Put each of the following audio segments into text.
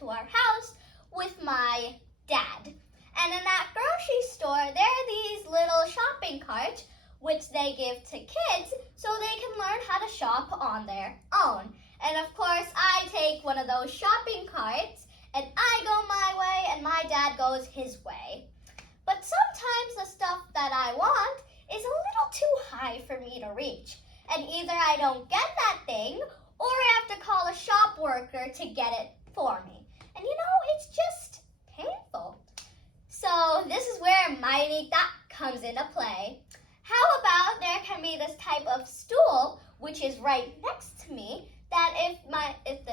to our house with my dad. And in that grocery store, there are these little shopping carts which they give to kids so they can learn how to shop on their own. And of course, I take one of those shopping carts and I go my way and my dad goes his way. But sometimes the stuff that I want is a little too high for me to reach. And either I don't get that thing or I have to call a shop worker to get it for me. And it's just painful. So this is where my unique thought comes into play. How about there can be this type of stool, which is right next to me, that if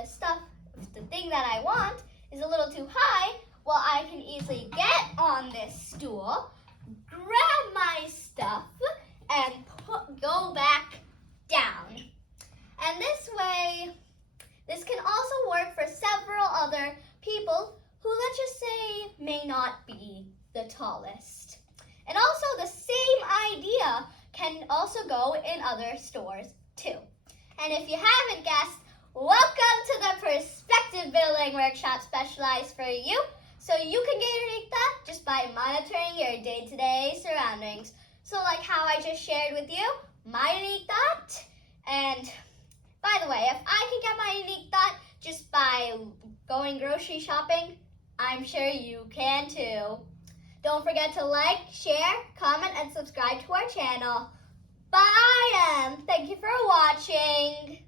the thing that I want is a little too high, well, I can easily get on this stool, grab my stuff, and go back down. And this way, this can also work for several other people who, let's just say, may not be the tallest. And also the same idea can also go in other stores too. And if you haven't guessed, welcome to the Perspective Building Workshop specialized for you. So you can get your unique thought just by monitoring your day-to-day surroundings. So like how I just shared with you, my unique thought. And by the way, if I can get my unique thought just by going grocery shopping, I'm sure you can too. Don't forget to like, share, comment, and subscribe to our channel. Bye, and thank you for watching.